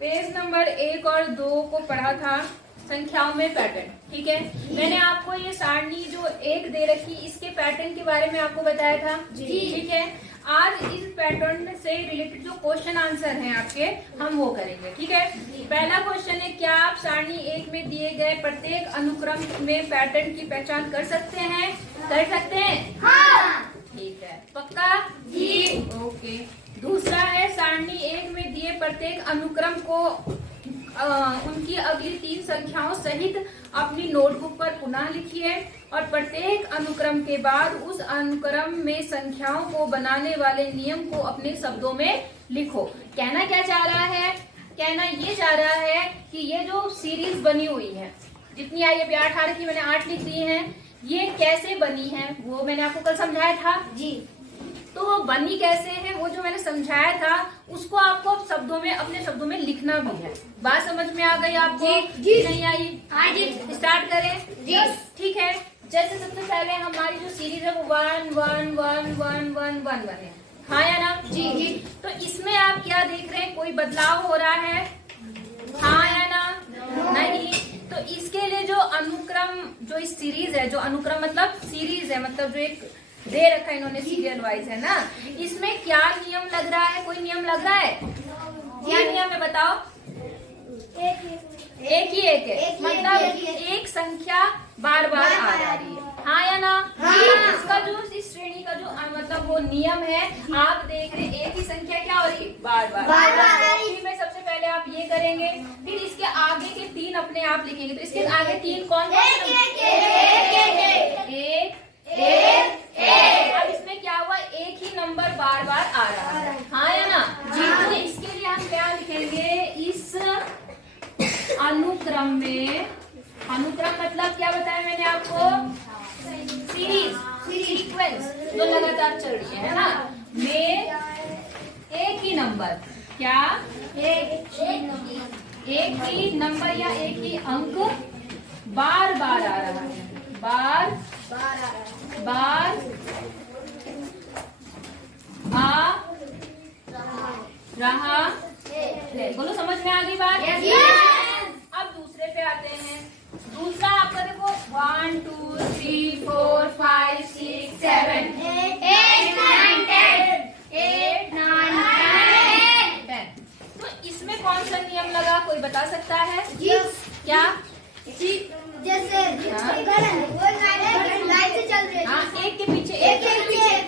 Page number 1 और 2 को पढ़ा था, संख्याओं में पैटर्न। ठीक है, मैंने आपको ये सारणी जो 1 दे रखी, इसके पैटर्न के बारे में आपको बताया था। ठीक है, आज इस पैटर्न से रिलेटेड जो क्वेश्चन आंसर हैं आपके, हम वो करेंगे। ठीक है, पहला क्वेश्चन है, क्या आप सारणी 1 में दिए गए प्रत्येक अनुक्रम में पैटर्न की पहचान कर सकते हैं? कर सकते हैं? हाँ। ठीक है, पक्का? जी। ओके। दूसरा है, सारणी 1 में दिए प्रत्येक अनुक्रम को उनकी अगली 3 संख्याओं सहित अपनी नोटबुक पर पुनः लिखिए और प्रत्येक अनुक्रम के बाद उस अनुक्रम में संख्याओं को बनाने वाले नियम को अपने शब्दों में लिखो। कहना क्या चाह रहा है? कहना ये चाह रहा है कि ये जो सीरीज बनी हुई है, जितनी आई अभी 8 आ रखी, मैंने 8 लिख दी है, ये कैसे बनी है वो मैंने आपको कल समझाया था। जी। तो वो बनी कैसे है, वो जो मैंने समझाया था, उसको आपको शब्दों में, अपने शब्दों में लिखना भी है। बात समझ में आ गई आपको? जी। नहीं आई? हाँ जी। स्टार्ट करें? जी। ठीक है, जैसे सबसे पहले हमारी जो सीरीज है वो 1 1 1 1 1 1 1 है। हाँ या ना? जी जी। तो इसमें आप क्या देख रहे हैं, कोई बदलाव हो रहा है? हाँ या ना? नहीं। तो इसके लिए जो अनुक्रम, जो इस सीरीज है, जो अनुक्रम मतलब सीरीज है, मतलब जो एक दे रखा है इन्होंने सीरियल वाइज, है ना, इसमें क्या नियम लग रहा है? कोई नियम लग रहा है? क्या नियम है बताओ? एक ही एक है, मतलब एक संख्या बार बार आ रही है। हाँ या ना? हाँ। इसका जो, इस श्रेणी का जो मतलब वो नियम है, आप देख रहे हैं एक ही संख्या क्या हो रही है? बार बार में सबसे पहले आप ये करेंगे, फिर इसके आगे के 3 अपने आप लिखेंगे। तो इसके आगे 3 कौन? एक। अब इसमें क्या हुआ? एक ही नंबर बार बार आ रहा है। हाँ या ना? जी। तो इसके लिए हम क्या लिखेंगे? इस अनुक्रम में, अनुक्रम मतलब क्या बताया मैंने आपको? सीरीज, सीक्वेंस जो लगातार चल रही है ना, में एक ही नंबर, क्या? एक ही नंबर या एक ही अंक बार बार आ रहा है। बार आ रहा है। बोलो, समझ में आ गई बात? अब दूसरे पे आते हैं। दूसरा आपका देखो, 1 2 3 4 5 6 7 8 9 10। तो इसमें कौन सा नियम लगा, कोई बता सकता है? क्या? जैसे लाइन से चल रही है। हाँ, एक के पीछे एक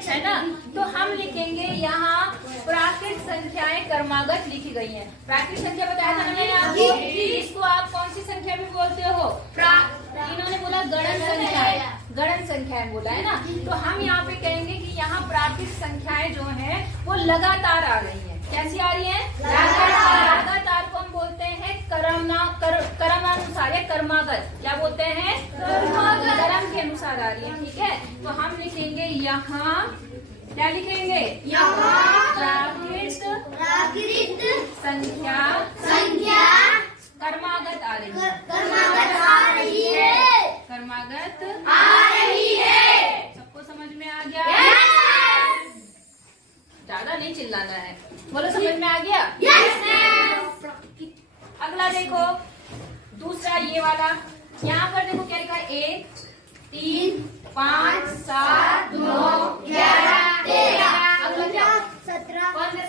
है ना। तो हम लिखेंगे यहाँ प्राकृत संख्याएं क्रमागत लिखी गई हैं। प्राकृत संख्या बताया था ना मैंने आपको, इसको आप कौन सी संख्या भी बोलते हो? इन्होंने बोला गणन संख्याएं, गणन संख्याएं बोला है ना। तो हम यहाँ पे कहेंगे कि यहाँ प्राकृत संख्याएं जो हैं वो लगातार आ रही हैं। कैसी आ रही हैं? लगातार को हम बोलते हैं क्रमानुसार या क्रमागत। क्या बोलते हैं? क्रम के अनुसार आ रही है। ठीक है, तो हम लिखेंगे यहाँ, क्या लिखेंगे? यहाँ प्राकृत संख्या क्रमागत आ रही है। क्रमागत आ रही है। सबको समझ में आ गया? ज्यादा नहीं चिल्लाना है। बोलो, समझ में आ गया? अगला देखो, दूसरा ये वाला, यहाँ पर देखो क्या लिखा है? 1 3 5 7 9 11 13। अगला क्या? 17 15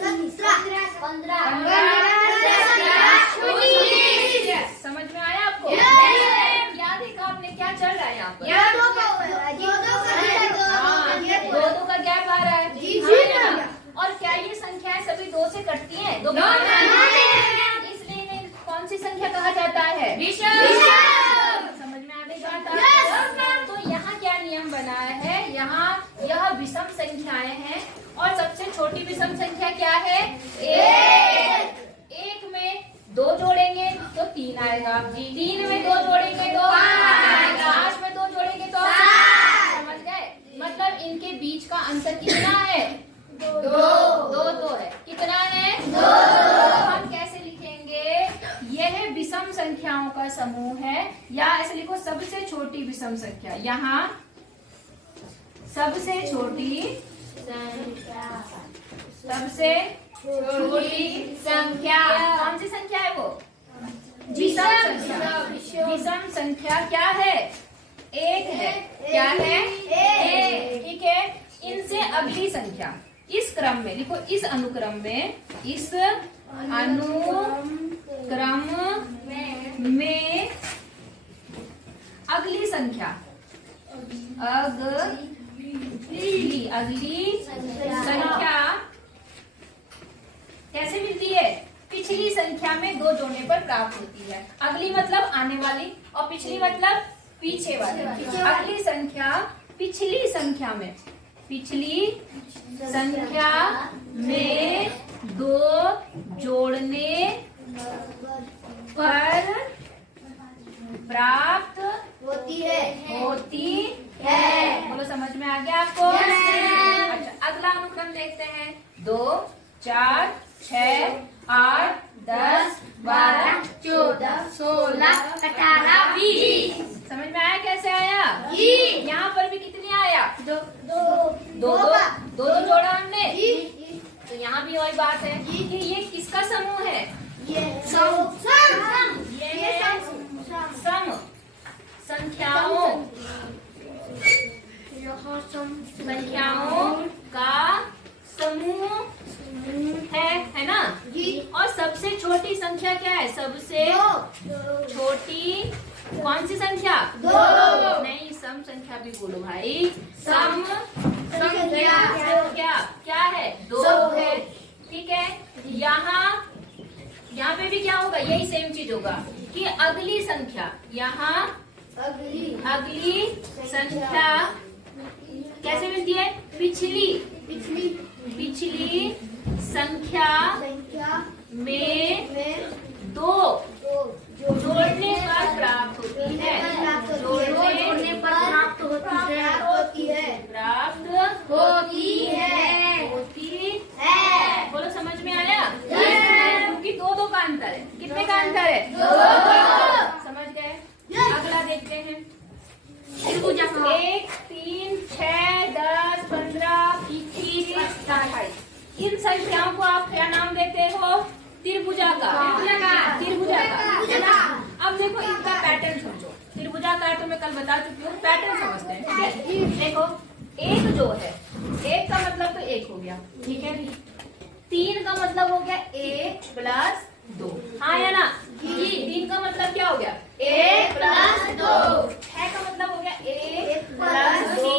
समझ में आया आपको? क्या देखा आपने, क्या चल रहा है यहाँ पर? दो का गैप आ रहा है। और क्या ये संख्याएं सभी 2 से कटती हैं? इसलिए कौन सी संख्या कहा जाता है? विषम। समझ में आ गई बात? तो यहाँ क्या नियम बना है? यहाँ यह विषम संख्याएं हैं और सबसे छोटी विषम संख्या क्या है? 1 में 2 जोड़ेंगे तो 3 आएगा। 3 में 2 जोड़ेंगे तो 5 में 2 जोड़ेंगे तो 7। समझ गए? मतलब इनके बीच का अंतर कितना है? 2 है। कितना है? 2। हम कैसे लिखेंगे? यह विषम संख्याओं का समूह है, या ऐसे लिखो, सबसे छोटी विषम संख्या। यहाँ सबसे छोटी संख्या, सबसे छोटी संख्या कौन सी संख्या है वो? विषम संख्या। विषम संख्या क्या है? एक है। क्या है? एक। ठीक है। इनसे अगली संख्या इस क्रम में लिखो, इस अनुक्रम में, इस अनुक्रम में अगली संख्या, अगली संख्या कैसे मिलती है? पिछली संख्या में 2 जोड़ने पर प्राप्त होती है। अगली मतलब आने वाली और पिछली मतलब पीछे वाली। अगली संख्या पिछली संख्या में, पिछली संख्या में 2 जोड़ने पर प्राप्त होती है। बोलो, समझ में आ गया आपको? अच्छा, अगला अनुक्रम देखते हैं। 2, 4, 6, 8, 10, 12, 14, 16, 18, 20। समझ में आया? कैसे आया? यहाँ पर भी कितनी आया? दो जोड़ा हमने। तो यहाँ भी वही बात है कि ये किसका समूह है? सम संख्याओं का समूह है ना? और सबसे छोटी संख्या क्या है? सबसे छोटी कौन सी संख्या? 2। नहीं, सम संख्या भी बोलो भाई। सम संख्या क्या है? 2 है। ठीक है। यहाँ पे भी क्या होगा? यही सेम चीज होगा कि अगली संख्या, यहाँ अगली संख्या कैसे मिलती है? पिछली संख्या में 2 जोड़ने पर प्राप्त होती है। जोड़ने पर प्राप्त होती है। बोलो, समझ में आया? क्योंकि 2 का अंतर है। कितने का अंतर है? 2। समझ गए? अगला देखते हैं। 1, 3, 6, 10, 15, 20, 28। इन संख्याओं को आप क्या नाम देते हो? त्रिभुजाकार। अब देखो, इनका पैटर्न समझो। त्रिभुजाकार तो मैं कल बता चुकी हूँ, पैटर्न समझते हैं। देखो, एक जो है, एक का मतलब तो 1 हो गया। ठीक है। 3 का मतलब हो गया 1 + 2। हाँ या ना? 3 का मतलब क्या हो गया? 1 + 2। 6 का मतलब हो गया 1 + 2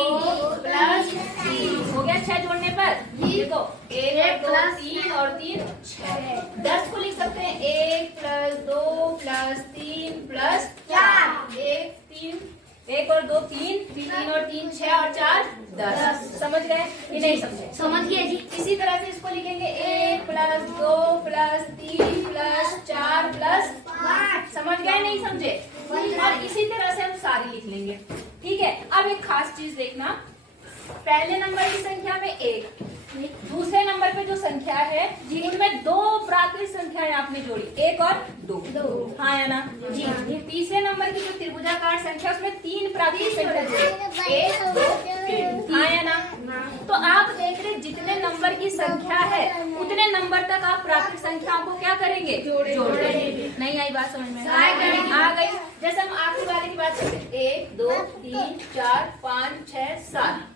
+ 3 हो गया 6 जोड़ने पर। देखो, 1 + 2 3 और 3 6। 10 को लिख सकते हैं 1 + 2 + 3 + 4। 1 और 2 3, 3 और 3 6 और 4 10। समझ गए कि नहीं समझे? समझ गए जी। इसी तरह से इसको लिखेंगे 1 + 2 + 3 + 4 + 5। समझ गए नहीं समझे? और इसी तरह से हम सारी लिख लेंगे। ठीक है। अब एक खास चीज देखना, पहले नंबर की संख्या में 1, दूसरे नंबर पे जो संख्या है उनमें 2 प्राकृत संख्याएं आपने जोड़ी, 1 और 2। हाँ या ना? जी। तीसरे नंबर की जो त्रिभुजाकार संख्या उसमें 3 प्राकृत संख्या जोड़ी, 1, 2, 3। हाँ या ना? तो आप देख रहे जितने नंबर की संख्या है उतने नंबर तक आप प्राकृत संख्याओं को क्या करेंगे? जोड़ेंगे। नहीं आई बात समझ में? आ गई। जैसे हम आखिरी वाले की बात करते हैं, 1, 2, 3, 4, 5, 6,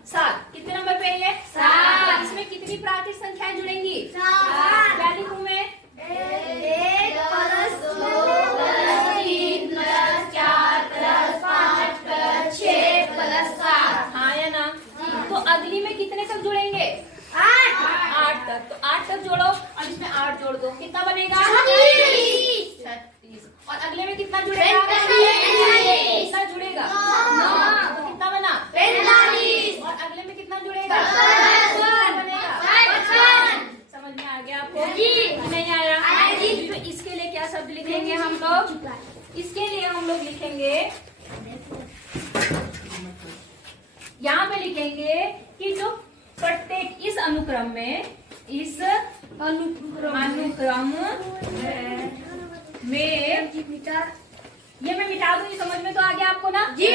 7। कितने नंबर पे है? 7। इसमें कितनी प्राकृत संख्याएं जुड़ेंगी? 7। क्या लिखूं मैं? 1 + 2 + 3 + 4 + 5 + 6 + 7। हाँ या ना? तो अगली में कितने तक जुड़ेंगे? 8 तक। तो 8 तक जोड़ो और इसमें 8 जोड़ दो, कितना बनेगा? 36। और अगले में कितना जुड़ेगा? कितना जुड़ेगा? 9। तो कितना बना? 45। और अगले में कितना जुड़ेगा? कितना बनेगा? 55। समझ में आ गया आपको? नहीं आया? तो इसके लिए क्या शब्द लिखेंगे हम लोग? इसके लिए हम लोग लिखेंगे, यहाँ पे लिखेंगे कि जो प्रत्येक इस अनुक्रम में ये मैं मिटा दूंगी। समझ में तो आ गया आपको ना? जी।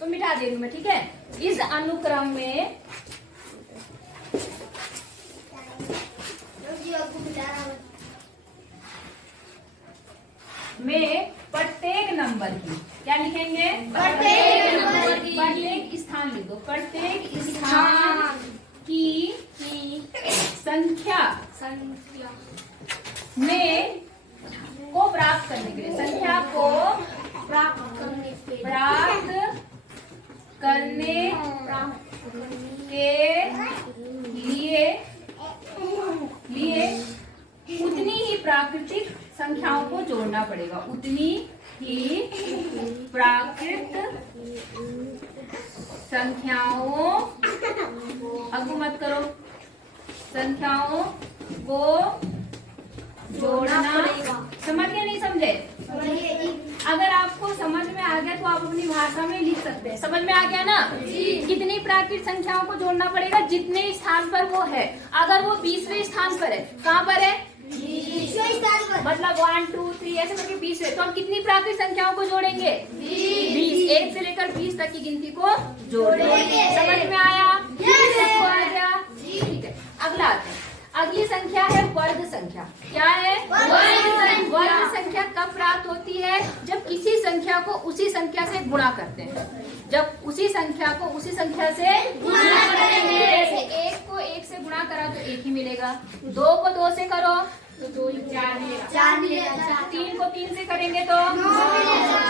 तो मिटा दे दूं मैं। ठीक है। इस अनुक्रम में में प्रत्येक नंबर की, क्या लिखेंगे? प्रत्येक नंबर की। प्रत्येक स्थान लिख दो, प्रत्येक स्थान की संख्या में को प्राप्त करने के लिए, संख्या को प्राप्त करने के लिए उतनी ही प्राकृतिक संख्याओं को जोड़ना पड़ेगा, उतनी ही प्राकृत संख्याओं, अब मत करो, संख्याओं को जोड़ना पड़ेगा। समझ गए नहीं समझे? अगर आपको समझ में आ गया तो आप अपनी भाषा में लिख सकते हैं। समझ में आ गया ना? कितनी प्राकृत संख्याओं को जोड़ना पड़ेगा? जितने स्थान पर वो है। अगर वो 20वें स्थान पर है, कहाँ पर है? मतलब 1 2 3 ऐसे करके 20 है, तो हम कितनी प्राकृत संख्याओं को जोड़ेंगे? 20। 1 से लेकर 20 तक की गिनती को जोड़ेंगे। समझ में आया? सबको आ गया? ठीक है, अगला आते हैं। अगली संख्या है वर्ग संख्या। क्या है? वर्ग संख्या कब प्राप्त होती है? जब किसी संख्या को उसी संख्या से गुणा करते हैं। जब उसी संख्या को उसी संख्या से गुणा करेंगे, जैसे 1 को 1 से गुणा करा तो 1 ही मिलेगा, 2 को 2 से करो तो 2 4 मिलेगा, 3 को 3 से करेंगे तो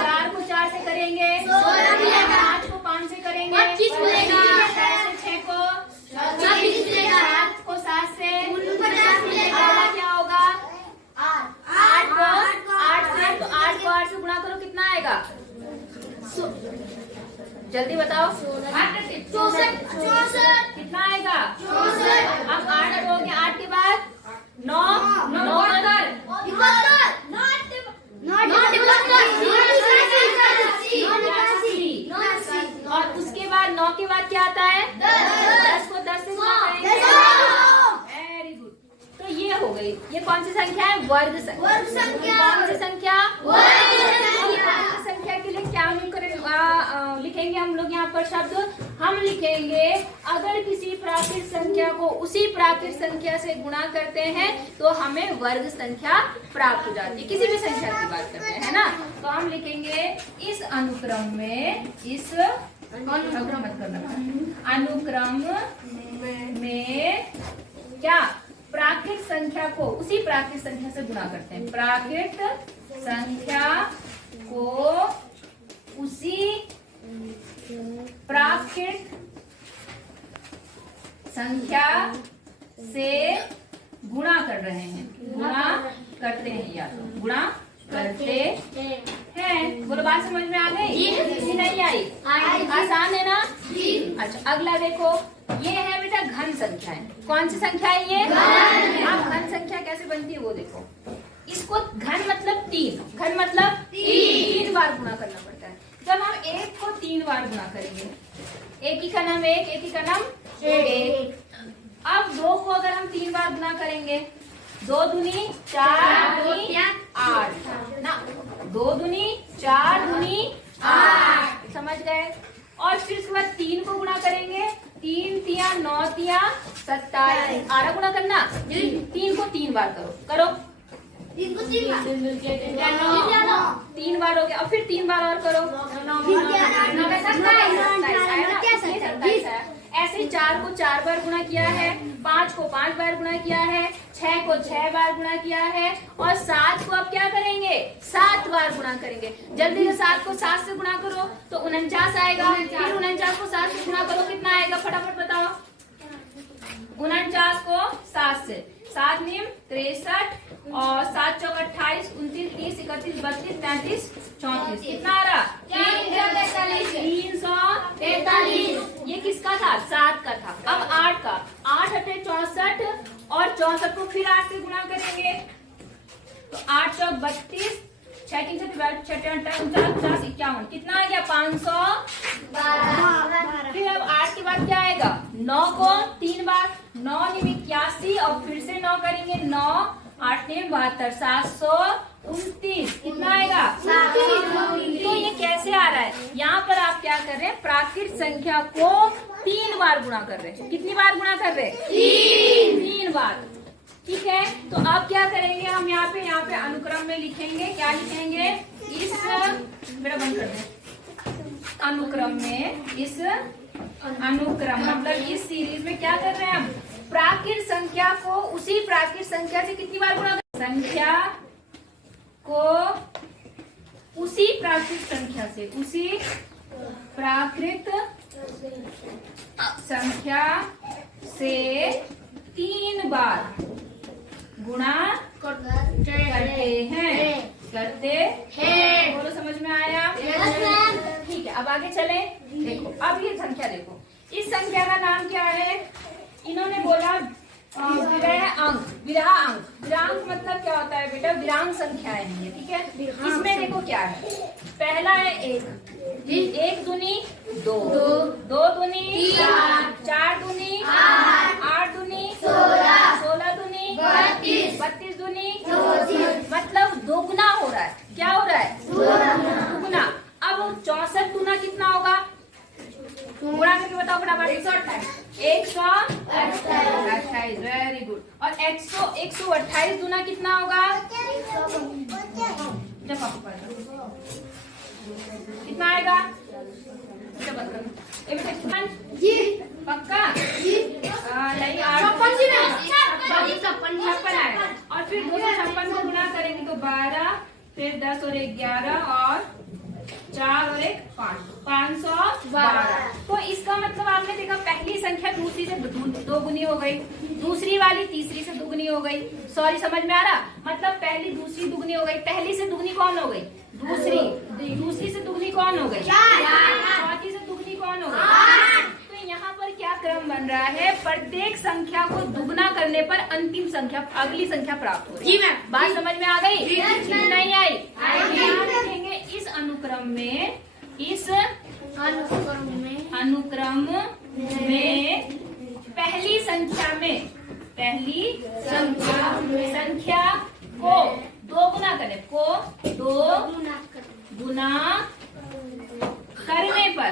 4 को 4 से करेंगे 5 को 5 से करेंगे 25 मिलेगा, 6 से 6 को 24 मिलेगा, 7 को 7 से 49 मिलेगा। क्या होगा? 8 को 8 से गुणा करो, कितना आएगा? जल्दी बताओ। 64। कितना आएगा? 64। अब 8 हो गया, 8 के बाद 9 और उसके बाद 9 के बाद क्या आता है? 10 को 10 से गुणा करेंगे। Very good. तो ये हो गई, ये कौन सी संख्या है? वर्ग संख्या। कौन सी संख्या? वर्ग संख्या के लिए क्या हम लिखेंगे हम लोग यहाँ पर शब्द? हम लिखेंगे अगर किसी प्राकृत संख्या को उसी प्राकृत संख्या से गुणा करते हैं तो हमें वर्ग संख्या प्राप्त हो जाती है। किसी भी संख्या की बात करते हैं, है ना? तो हम लिखेंगे इस अनुक्रम में, इस अनुक्रम में क्या प्राकृत संख्या को उसी प्राकृत संख्या से गुणा करते हैं। प्राकृत संख्या को उसी प्राकृत संख्या से गुणा कर रहे हैं, गुणा करते हैं, या तो गुणा करते हैं। बोलो, बात समझ में आ गई? नहीं आई? आसान है ना? अच्छा, अगला देखो, ये है बेटा घन संख्या है। कौन सी संख्या है ये? अब घन संख्या कैसे बनती है वो देखो। इसको घन मतलब 3, घन मतलब 3 बार गुणा करना पड़ता है। जब हम 1 को 3 बार गुणा करेंगे, 1 ही का नाम 1, 1 ही का नाम 1। अब 2 को अगर हम 3 बार गुणा करेंगे, 2 दूनी 4 दूनी 8 ना, 2 दूनी 4 दूनी 8, समझ गए? और फिर उसके बाद 3 को गुणा करेंगे, 3 तिया 9 तिया 27, 8 गुणा करना, 3 को 3 बार करो 3 बार हो गया, और फिर 3 बार और करो, 27। ऐसे 4 को 4 बार गुणा किया है, 5 को 5 बार गुणा किया है, 6 को 6 बार गुणा किया है, और 7 को अब क्या करेंगे? 7 बार गुणा करेंगे। जल्दी से 7 को 7 से गुणा करो तो 49 आएगा। फिर 49 को 7 से गुणा करो, कितना आएगा? फटाफट बताओ। 49 को 7 से, 7 नियम 63 और 7 चौक 28, 29, 30, 31, 32, 33, 34, कितना आ रहा? 343। ये किसका था? 7 का था। अब 8 का, 8 8 64 और 64 को फिर 8 से गुणा करेंगे तो 8 चौक 32, 6 3 से 49, 51, कितना आ गया? 512। फिर अब 8 के बाद क्या आएगा? 9 को 3 बार, 9 निम 81 और फिर से 9 करेंगे, 9 8 निम 72, 729, कितना आएगा? 729। तो ये कैसे आ रहा है? यहाँ पर आप क्या कर रहे हैं? प्राकृत संख्या को 3 बार गुणा कर रहे हैं। कितनी बार गुणा कर रहे हैं? 3 बार। ठीक है, तो अब क्या करेंगे हम यहाँ पे अनुक्रम में लिखेंगे। क्या लिखेंगे? इस मेरा बंद कर दे। अनुक्रम में, इस अनुक्रम मतलब इस सीरीज में क्या कर रहे हैं हम? प्राकृत संख्या को उसी प्राकृत संख्या से कितनी बार गुणा करें? संख्या को उसी प्राकृत संख्या से, उसी प्राकृत संख्या से 3 बार गुणा करते हैं। बोलो, समझ में आया? ठीक है, अब आगे चले। देखो, अब ये संख्या देखो, इस संख्या का नाम क्या है? इन्होंने बोला विरह अंक। विरांक मतलब क्या होता है बेटा? विरांक संख्याएं हैं ये, ठीक है। इसमें देखो क्या है, पहला है 1 दूनी 2, 2 दूनी 4 दूनी 8 दूनी 16 दूनी 32 दूनी, मतलब दोगुना हो रहा है। क्या हो रहा है? दुगुना। अब 64 दूना कितना होगा? गुणा करके बताओ फटाफट। 128। Very good. और 128 दूना कितना होगा? कितना आएगा? पक्का? नहीं, 56 आएगा। और फिर 256 को गुणा करेंगे तो 12, फिर 10 और 1 11 और 4 और 1 5, 512। तो इसका मतलब आपने देखा, पहली संख्या दूसरी से दोगुनी हो गई, दूसरी वाली तीसरी से दुगनी हो गई। सॉरी, समझ में आ रहा? मतलब पहली दूसरी दुगनी हो गई, पहली से दुगनी कौन हो गई? दूसरी, दूसरी से दुगनी कौन हो गई? चौथी से दुगनी कौन हो गई? तो यहाँ पर क्या क्रम बन रहा है? प्रत्येक संख्या को दुगना करने पर अंतिम संख्या, अगली संख्या प्राप्त हो रही है। जी मैम, बात समझ में आ गई? नहीं आई? देखेंगे इस अनुक्रम में, इस अनुक्रम में पहली संख्या को दोगुना करने, को दो गुना करने पर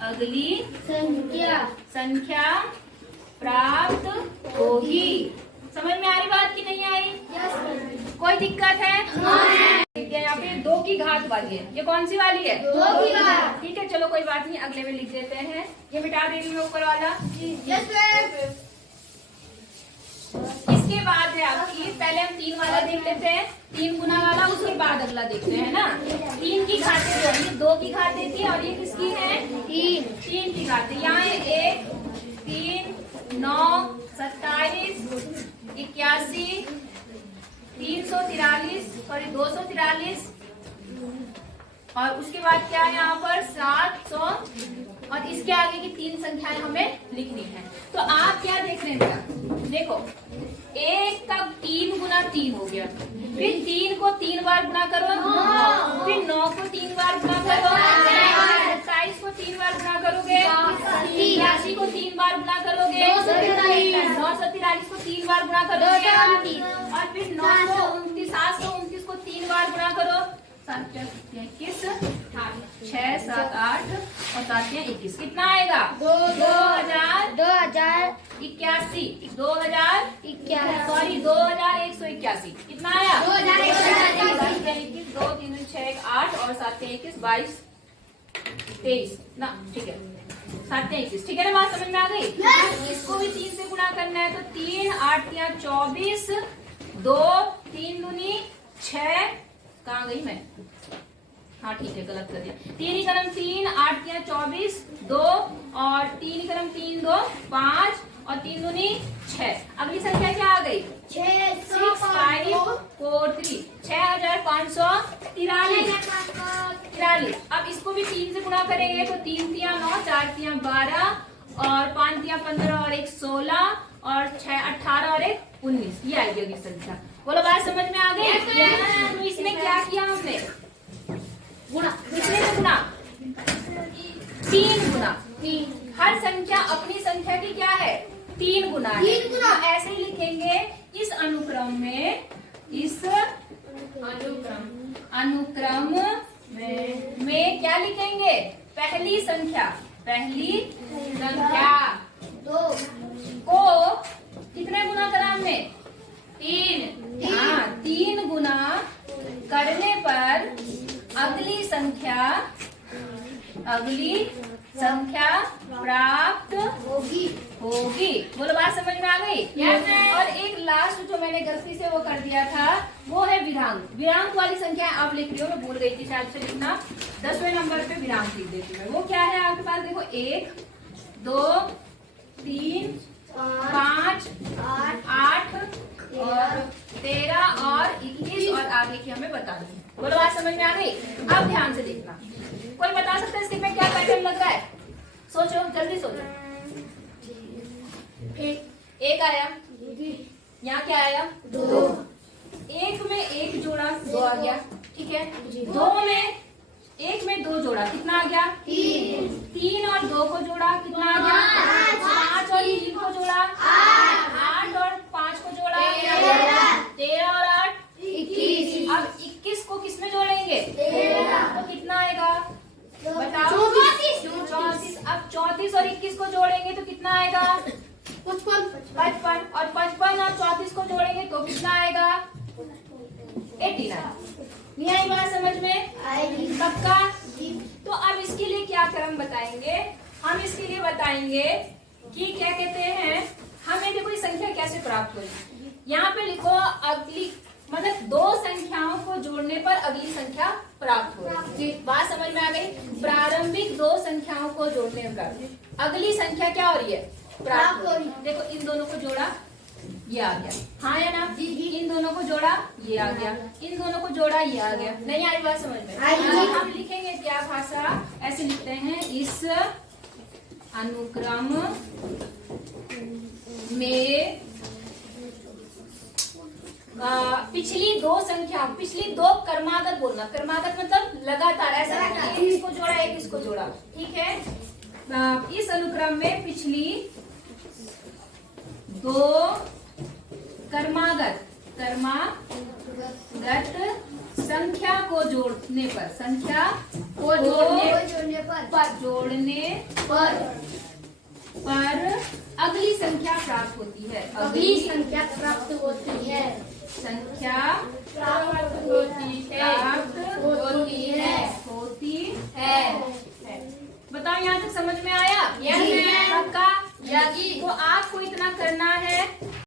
अगली संख्या प्राप्त होगी। समझ में आ रही बात की नहीं आई? कोई दिक्कत है? यहाँ पे 2 की घात वाली है, ये कौन सी वाली है? 2 की घात। ठीक है, चलो कोई बात नहीं, अगले में लिख देते हैं। ये मिटा दे रही हूँ ऊपर वाला। इसके बाद है आपकी, पहले हम 3 वाला देख लेते हैं, 3 गुना वाला, उसके बाद अगला देखते हैं ना। 3 की घातें जो है 2 की घात देती है, और ये किसकी है? 3 की घातें। यहाँ है 1 3 9 27 81 343 सॉरी 243, और उसके बाद क्या है यहाँ पर? 700, और इसके आगे की 3 संख्याएं हमें लिखनी है। तो आप क्या देख रहे हैं? देखो, 1 का 3 गुना 3 हो गया, फिर 3 को 3 बार गुणा करो, फिर 9 को 3 बार गुणा करो, 27 को 3 बार गुणा करोगे, 83 को 3 बार गुणा करोगे, 943 को 3 बार गुणा करोगे, और फिर 929 729 को 3 बार गुणा करो। 7 21 6 7 8 और 7 21, कितना आएगा? 2181, कितना आया? 21, 2 3 6 8 और 7 21 22 23 ना, ठीक है, 7 21, ठीक है ना? बात समझ में आ गई? इसको भी 3 से गुणा करना है, तो 3 8 24, 2 3 दूनी 6, कहाँ गई मैं? हाँ ठीक है, गलत कर दिया। 3 × 3 8 × 24, 2 और 3 × 3 2 5 और 3 दूनी 6। अगली संख्या क्या आ गई? 6543। अब इसको भी 3 से गुणा करेंगे, तो 3 3 9 4 3 12 और 5 3 15 और 1 16 और 6 18 और 1 19, ये आएगी अगली संख्या। बोलो, बात समझ में आ गई? तो इसमें क्या किया हमने? गुणा, कितने से गुणा? 3 गुना। हर संख्या अपनी संख्या की क्या है? 3 गुना है। तो ऐसे ही लिखेंगे इस अनुक्रम में, में क्या लिखेंगे? पहली संख्या 2 को कितने गुना करा हमने? 3। हाँ, 3 गुना करने पर अगली संख्या प्राप्त होगी। बोलो, बात समझ में आ गई? और एक लास्ट जो मैंने गलती से वो कर दिया था वो है विरांक वाली संख्या आप लिख रही हो, मैं भूल गई थी शायद से लिखना। 10वें नंबर पे विरांक लिख देती हूँ मैं। वो क्या है आपके पास? देखो 1 2 3 5 8 और 13 और 21 और आगे की हमें बता दी। बोलो, बात समझ में आ गई? अब ध्यान से देखना। कोई बता सकता है इसके में क्या पैटर्न लग रहा है? सोचो, जल्दी सोचो। एक आया, यहाँ क्या आया? 2। 1 में 1 जोड़ा 2 आ गया, ठीक है। 2 में 1 में 2 जोड़ा कितना आ गया? 3 और 2 को जोड़ा कितना आ गया? 5 और 3 को जोड़ा 8 और 5 को जोड़ा 13 और 8 21। अब 21 को किसमें जोड़ेंगे? तो कितना आएगा बताओ? 34। अब 34 और 21 को जोड़ेंगे तो कितना आएगा? 55। और 55 और 34 को जोड़ेंगे तो कितना आएगा? 89। नहीं आई बात समझ में? पक्का? तो अब इसके लिए क्या क्रम बताएंगे? हम इसके लिए बताएंगे कि क्या कहते हैं, हमें देखो ये संख्या कैसे प्राप्त होगी। यहाँ पे लिखो अगली, मतलब 2 संख्याओं को जोड़ने पर अगली संख्या प्राप्त होगी। बात समझ में आ गई? प्रारंभिक 2 संख्याओं को जोड़ने पर अगली संख्या क्या हो रही है? प्राप्त हो रही है। देखो इन दोनों को जोड़ा, ये आ गया, हाँ या ना? इन दोनों को जोड़ा, ये आ गया, इन दोनों को जोड़ा, ये आ गया। नहीं आई बात समझ में? हम लिखेंगे क्या भाषा? ऐसे लिखते हैं, इस अनुक्रम में पिछली 2 संख्या, पिछली 2 क्रमागत बोलना। क्रमागत मतलब लगातार, ऐसा एक इसको जोड़ा एक इसको जोड़ा, ठीक है। इस अनुक्रम में पिछली 2 क्रमागत संख्या को जोड़ने पर, संख्या को जोड़ने पर अगली संख्या प्राप्त होती है। अगली संख्या प्राप्त होती है। संख्या प्राप्त